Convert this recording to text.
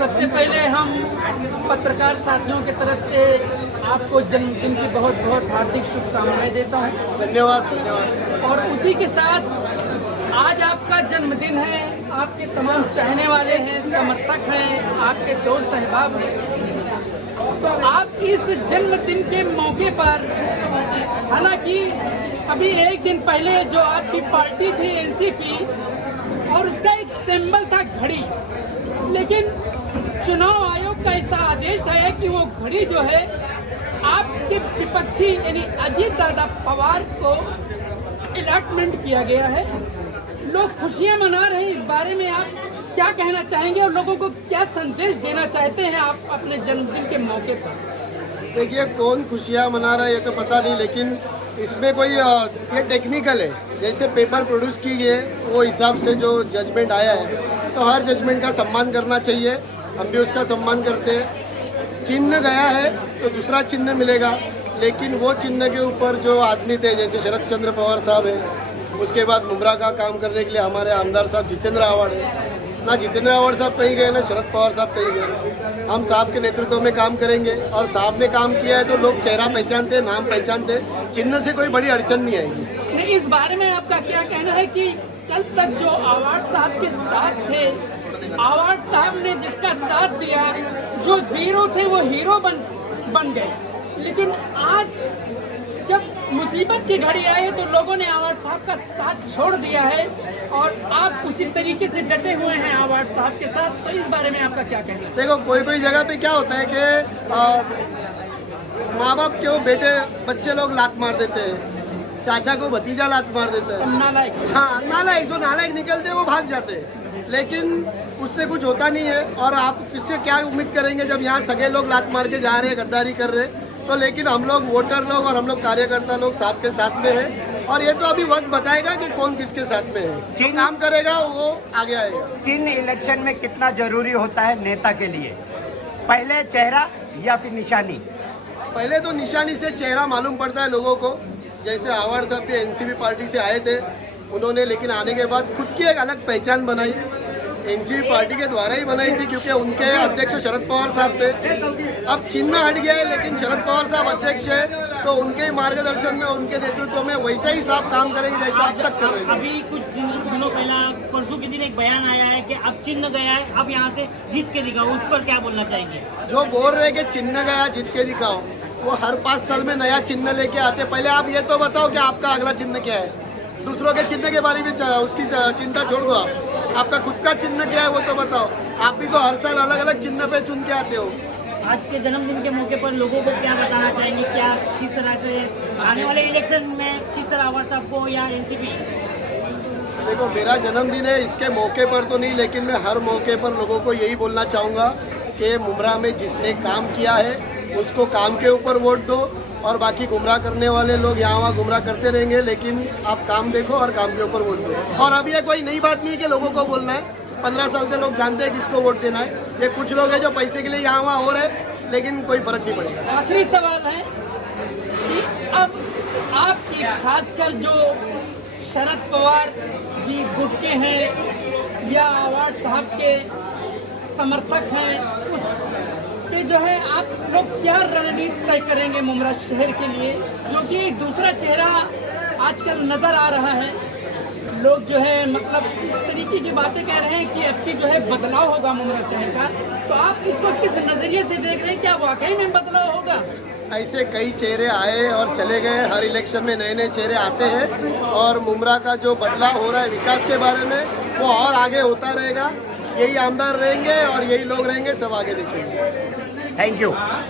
सबसे पहले हम पत्रकार साथियों की तरफ से आपको जन्मदिन की बहुत बहुत हार्दिक शुभकामनाएं देता हूं। धन्यवाद धन्यवाद। और उसी के साथ आज आपका जन्मदिन है, आपके तमाम चाहने वाले हैं, समर्थक हैं, आपके दोस्त अहबाब हैं, तो आप इस जन्मदिन के मौके पर, हालांकि अभी एक दिन पहले जो आपकी पार्टी थी एनसीपी और उसका एक सिंबल था घड़ी, लेकिन चुनाव आयोग का ऐसा आदेश है कि वो घड़ी जो है आपके विपक्षी यानी अजीत दादा पवार को अलॉटमेंट किया गया है। लोग खुशियां मना रहे हैं, इस बारे में आप क्या कहना चाहेंगे और लोगों को क्या संदेश देना चाहते हैं आप अपने जन्मदिन के मौके पर? देखिए, कौन खुशियाँ मना रहा है ये तो पता नहीं, लेकिन इसमें कोई ये टेक्निकल है। जैसे पेपर प्रोड्यूस की गए वो हिसाब से जो जजमेंट आया है, तो हर जजमेंट का सम्मान करना चाहिए। हम भी उसका सम्मान करते हैं। चिन्ह गया है तो दूसरा चिन्ह मिलेगा, लेकिन वो चिन्ह के ऊपर जो आदमी थे, जैसे शरद चंद्र पवार साहब हैं, उसके बाद मुमरा का काम करने के लिए हमारे आमदार साहब जितेंद्र आव्हाड है। ना जितेंद्र आव्हाड साहब कहीं गए, ना शरद पवार साहब कहीं गए। हम साहब के नेतृत्व में काम करेंगे और साहब ने काम किया है तो लोग चेहरा पहचानते, नाम पहचानते, चिन्ह से कोई बड़ी अड़चन नहीं आएगी। नहीं, इस बारे में आपका क्या कहना है कि कल तक जो आव्हाड साहब के साथ थे, आव्हाड साहब ने जिसका साथ दिया, जो जीरो थे वो हीरो बन गए, लेकिन आज जब मुसीबत की घड़ी आई है तो लोगों ने आव्हाड साहब का साथ छोड़ दिया है और आप उसी तरीके से डटे हुए हैं आव्हाड साहब के साथ, तो इस बारे में आपका क्या कहना है? देखो, कोई कोई जगह पे क्या होता है कि माँ बाप के बेटे बच्चे लोग लात मार देते हैं, चाचा को भतीजा लात मार देता है, नालायक। हाँ, नालायक, जो नालायक निकलते हैं वो भाग जाते हैं, लेकिन उससे कुछ होता नहीं है। और आप किससे क्या उम्मीद करेंगे जब यहाँ सगे लोग लात मार के जा रहे हैं, गद्दारी कर रहे हैं, तो लेकिन हम लोग वोटर लोग और हम लोग कार्यकर्ता लोग साहब के साथ में हैं, और ये तो अभी वक्त बताएगा कि कौन किसके साथ में है। जो काम करेगा वो आगे आएगा। चिन्ह इलेक्शन में कितना जरूरी होता है नेता के लिए? पहले चेहरा या फिर निशानी? पहले तो निशानी से चेहरा मालूम पड़ता है लोगों को। जैसे आव्हाड साहब भी एनसीपी पार्टी से आए थे उन्होंने, लेकिन आने के बाद खुद की एक अलग पहचान बनाई, एनसीपी पार्टी के द्वारा ही बनाई थी, क्योंकि उनके अध्यक्ष शरद पवार साहब थे। अब चिन्ह हट गया है, लेकिन शरद पवार साहब अध्यक्ष है, तो उनके मार्गदर्शन में, उनके नेतृत्व में वैसा ही साहब काम करेंगे जैसा अब तक कर रहे थे। अभी कुछ दिनों पहला, परसों के दिन एक बयान आया है कि अब चिन्ह गया है, अब यहाँ से जीत के दिखाओ, उस पर क्या बोलना चाहेंगे? जो बोल रहे कि चिन्ह गया जीत के दिखाओ, वो हर 5 साल में नया चिन्ह लेके आते। पहले आप ये तो बताओ कि आपका अगला चिन्ह क्या है। दूसरों के चिन्ह के बारे में उसकी चिंता छोड़ दो। आपका खुद का चिन्ह क्या है वो तो बताओ। आप भी तो हर साल अलग अलग चिन्ह पे चुन के आते हो। आज के जन्मदिन के मौके पर लोगों को क्या बताना चाहेंगे, क्या किस तरह से आने वाले इलेक्शन में किस तरह आव्हाड साहब को या एनसीपी? देखो, मेरा जन्मदिन है, इसके मौके पर तो नहीं, लेकिन मैं हर मौके पर लोगों को यही बोलना चाहूँगा कि मुमरा में जिसने काम किया है उसको काम के ऊपर वोट दो, और बाकी गुमराह करने वाले लोग यहाँ वहाँ गुमराह करते रहेंगे, लेकिन आप काम देखो और काम के ऊपर वोट दो। और अब ये कोई नई बात नहीं है कि लोगों को बोलना है। 15 साल से लोग जानते हैं किसको वोट देना है। ये कुछ लोग हैं जो पैसे के लिए यहाँ वहाँ हो रहे, लेकिन कोई फर्क नहीं पड़ेगा। आखिरी सवाल है कि अब आपकी खासकर जो शरद पवार जी गुट के हैं या आव्हाड साहब के समर्थक हैं, उस पे जो है आप लोग क्या रणनीति तय करेंगे मुमरा शहर के लिए, जो कि एक दूसरा चेहरा आजकल नजर आ रहा है? लोग जो है मतलब इस तरीके की बातें कह रहे हैं कि अब की जो है बदलाव होगा मुमरा शहर का, तो आप इसको किस नजरिए से देख रहे हैं? क्या वाकई में बदलाव होगा? ऐसे कई चेहरे आए और चले गए, हर इलेक्शन में नए नए चेहरे आते हैं, और मुमरा का जो बदलाव हो रहा है विकास के बारे में, वो और आगे होता रहेगा। यही आमदार रहेंगे और यही लोग रहेंगे, सब आगे देखेंगे। Thank you.